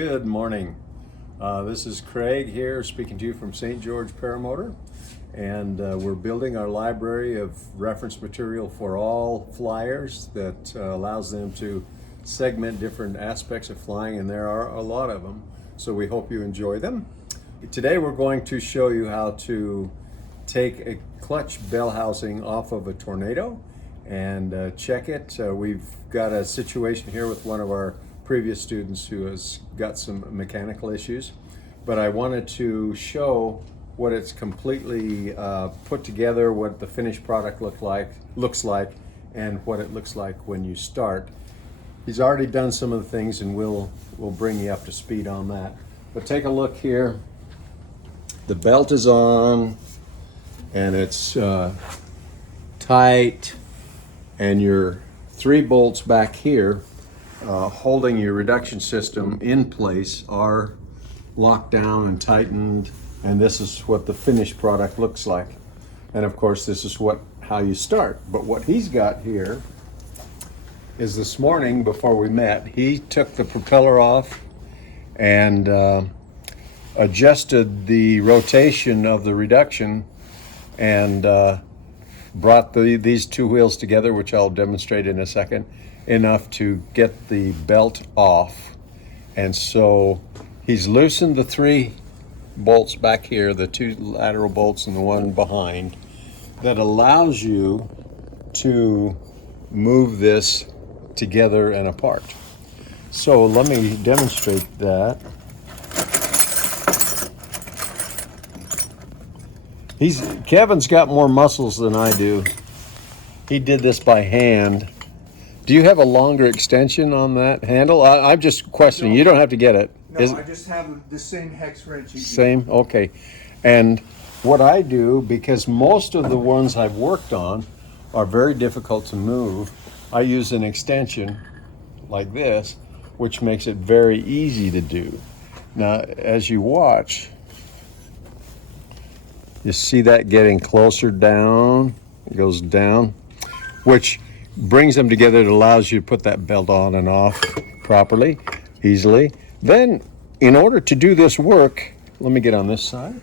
Good morning. This is Craig here speaking to you from St. George Paramotor, and we're building our library of reference material for all flyers that allows them to segment different aspects of flying, and there are a lot of them, so we hope you enjoy them. Today we're going to show you how to take a clutch bell housing off of a Tornado and check it. We've got a situation here with one of our previous students who has got some mechanical issues, but I wanted to show what it's completely put together, what the finished product looks like, and what it looks like when you start. He's already done some of the things, and we'll bring you up to speed on that. But take a look here. The belt is on, and it's tight, and your 3 bolts back here holding your reduction system in place are locked down and tightened, and this is what the finished product looks like. And of course this is how you start. But what he's got here is, this morning before we met, he took the propeller off and adjusted the rotation of the reduction and brought these 2 wheels together, which I'll demonstrate in a second, enough to get the belt off. And so he's loosened the 3 bolts back here, the 2 lateral bolts and the one behind, that allows you to move this together and apart. So let me demonstrate that. Kevin's got more muscles than I do. He did this by hand. Do you have a longer extension on that handle? I'm just questioning. No, you don't have to get it. No, I just have the same hex wrench. Same? Okay. And what I do, because most of the ones I've worked on are very difficult to move, I use an extension like this, which makes it very easy to do. Now, as you watch, you see that getting closer down. It goes down, which brings them together. It allows you to put that belt on and off properly, easily. Then, in order to do this work, let me get on this side.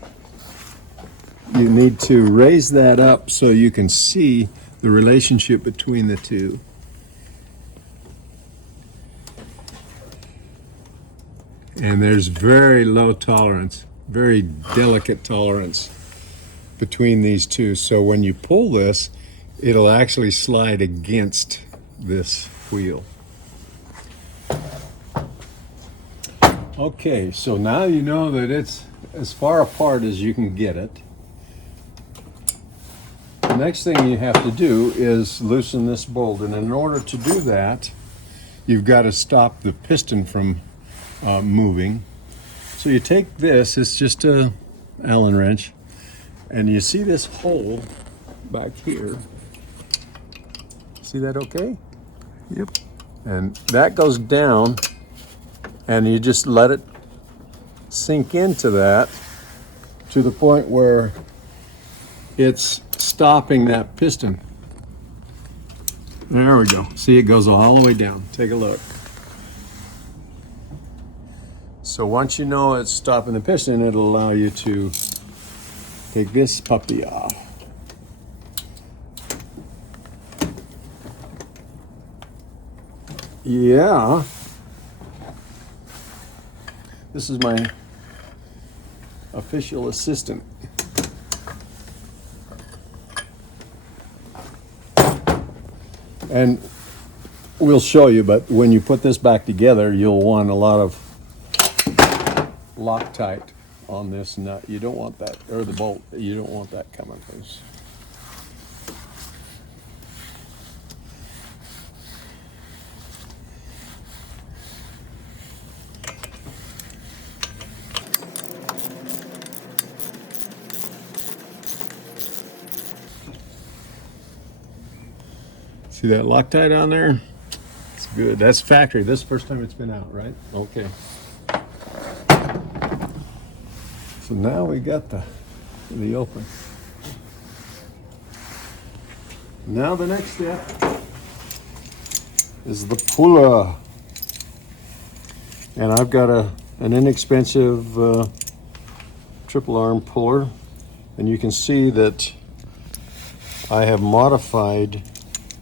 You need to raise that up so you can see the relationship between the two. And there's very low tolerance, very delicate tolerance between these two. So when you pull this, it'll actually slide against this wheel. Okay, so now you know that it's as far apart as you can get it. The next thing you have to do is loosen this bolt, and in order to do that, you've got to stop the piston from moving. So you take this, it's just a Allen wrench, and you see this hole back here. See that okay? Yep. And that goes down, and you just let it sink into that to the point where it's stopping that piston. There we go. See, it goes all the way down. Take a look. So once you know it's stopping the piston, it'll allow you to take this puppy off. Yeah. This is my official assistant. And we'll show you, but when you put this back together, you'll want a lot of Loctite on this nut. You don't want that, or the bolt, you don't want that coming loose. See that Loctite on there? It's good. That's factory. This is the first time it's been out, right? Okay. So now we got the open. Now the next step is the puller. And I've got a an inexpensive triple arm puller, and you can see that I have modified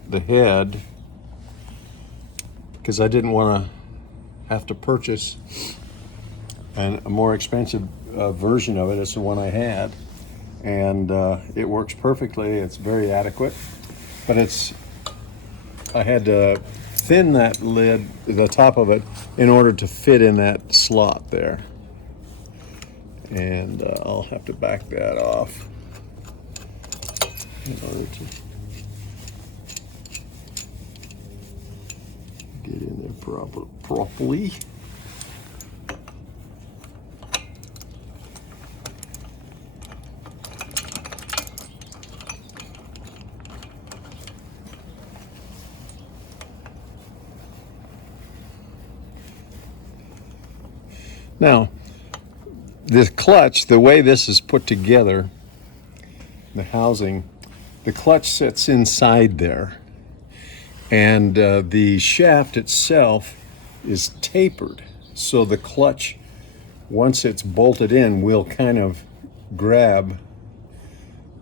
the head because I didn't want to have to purchase a more expensive version of it. It's the one I had, and it works perfectly. It's very adequate, but I had to thin that lid, the top of it, in order to fit in that slot there. And I'll have to back that off in order to get in there properly. Now, this clutch, the way this is put together, the housing, the clutch sits inside there, and the shaft itself is tapered. So the clutch, once it's bolted in, will kind of grab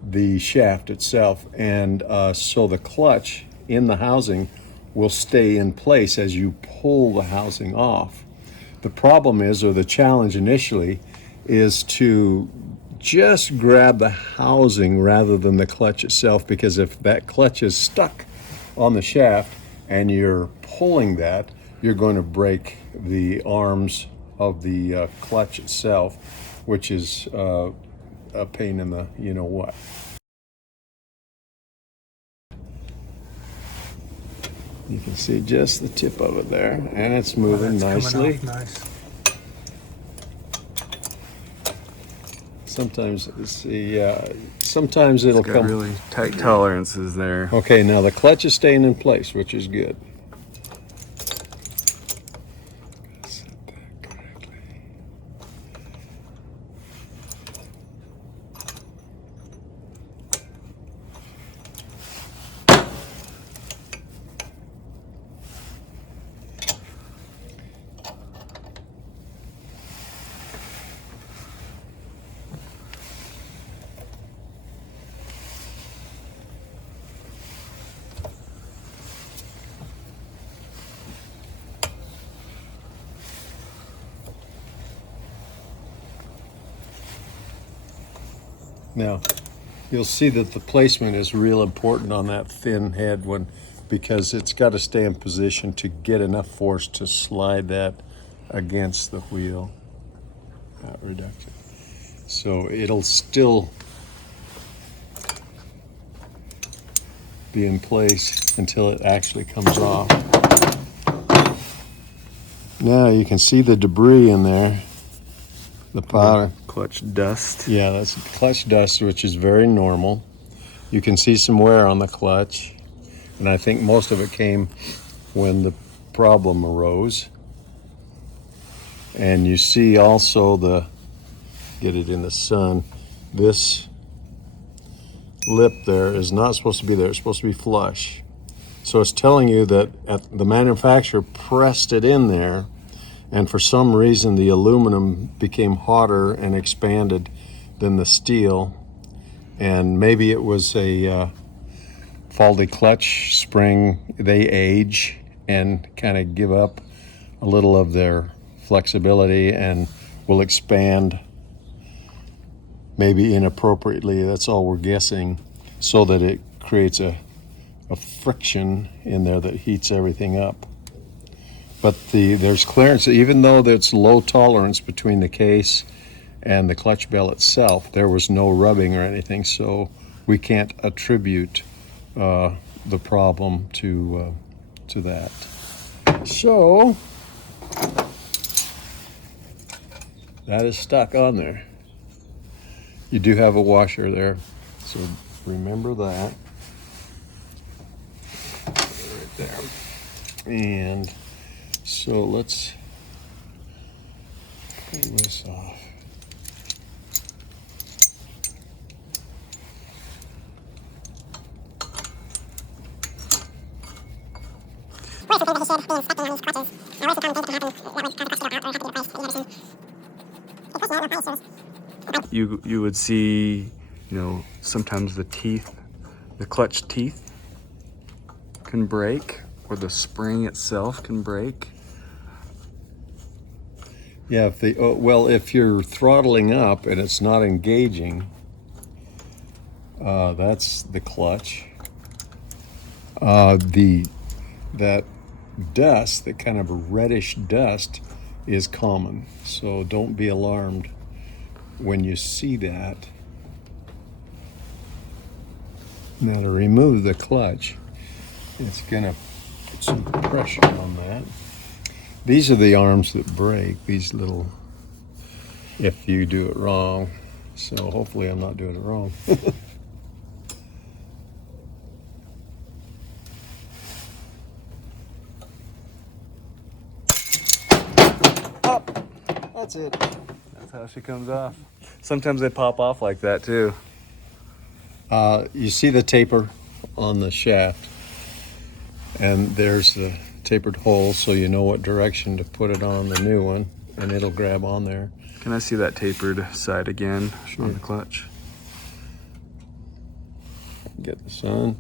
the shaft itself, and so the clutch in the housing will stay in place as you pull the housing off. The problem is, or the challenge initially, is to just grab the housing rather than the clutch itself, because if that clutch is stuck on the shaft and you're pulling that, you're going to break the arms of the clutch itself, which is a pain in the you know what. You can see just the tip of it there, and it's moving nicely. Nice. Sometimes, sometimes it'll Got come. really tight tolerances there. Okay, now the clutch is staying in place, which is good. Set that correctly. Now, you'll see that the placement is real important on that thin head one, because it's got to stay in position to get enough force to slide that against the wheel. Reduction. So it'll still be in place until it actually comes off. Now you can see the debris in there, the powder. Clutch dust. Yeah, that's clutch dust, which is very normal. You can see some wear on the clutch, and I think most of it came when the problem arose. And you see also get it in the sun, this lip there is not supposed to be there. It's supposed to be flush. So it's telling you that the manufacturer pressed it in there, and for some reason the aluminum became hotter and expanded than the steel, and maybe it was a faulty clutch spring. They age and kind of give up a little of their flexibility and will expand maybe inappropriately. That's all we're guessing, so that it creates a friction in there that heats everything up. But there's clearance, even though there's low tolerance between the case and the clutch bell itself. There was no rubbing or anything, so we can't attribute the problem to that. So that is stuck on there. You do have a washer there, so remember that. Right there. And so let's clean this off. You would see, you know, sometimes the teeth, the clutch teeth can break, or the spring itself can break. Yeah, if you're throttling up and it's not engaging, that's the clutch. That dust, that kind of a reddish dust, is common. So don't be alarmed when you see that. Now to remove the clutch, it's gonna put some pressure on that. These are the arms that break, these little, if you do it wrong. So hopefully I'm not doing it wrong. Up. That's it. That's how she comes off. Sometimes they pop off like that too. You see the taper on the shaft, and there's the tapered hole, so you know what direction to put it on the new one, and it'll grab on there. Can I see that tapered side again on the clutch? Get the sun.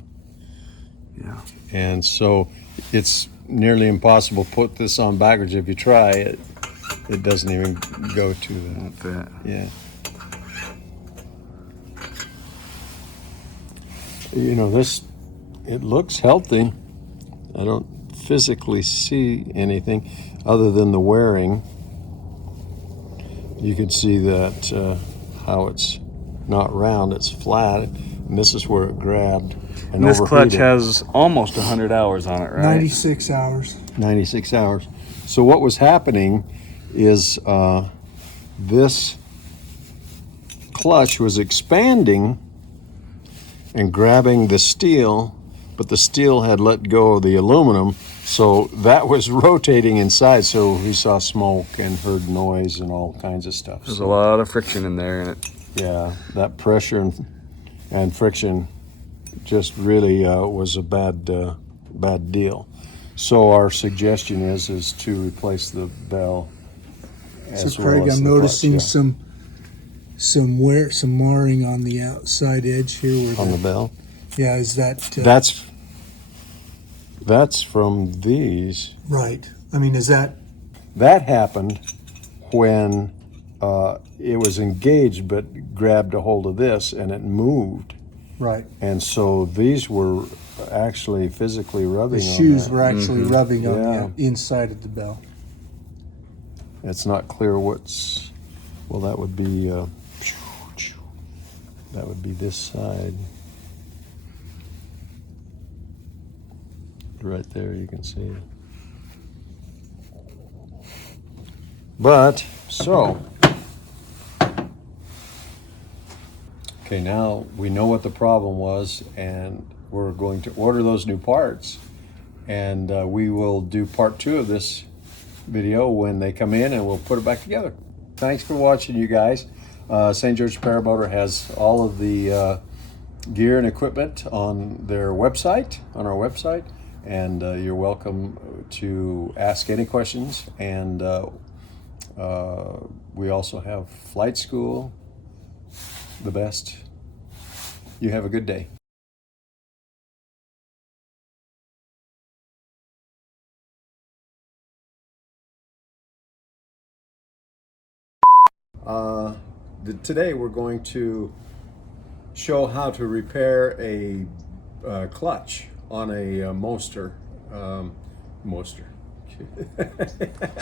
Yeah. And so it's nearly impossible to put this on backwards. If you try it, it doesn't even go to Won't that. fit. Yeah. You know, it looks healthy. I don't physically see anything other than the wearing. You can see that how it's not round, it's flat, and this is where it grabbed and This clutch overheated. has almost 100 hours on it, right? 96 hours. 96 hours. So what was happening is this clutch was expanding and grabbing the steel, but the steel had let go of the aluminum, so that was rotating inside, so we saw smoke and heard noise and all kinds of stuff. There's So, a lot of friction in there, and it yeah, that pressure and friction just really was a bad deal. So our suggestion is to replace the bell. So as Craig, well as I'm the clutch, noticing yeah. some marring on the outside edge here. On the bell. Yeah, is that That's from these. right? I mean, is that That happened when it was engaged but grabbed a hold of this and it moved. right? And so these were actually physically rubbing The on shoes that. were actually rubbing on Yeah. the inside of the bell. It's not clear what's, well, that would be this side. Right there, you can see. But, so. Okay, now we know what the problem was, and we're going to order those new parts. And we will do part 2 of this video when they come in, and we'll put it back together. Thanks for watching, you guys. St. George Paramotor has all of the gear and equipment on their website, on our website, and you're welcome to ask any questions. And we also have flight school, the best. You have a good day. Today we're going to show how to repair a clutch on a Moster.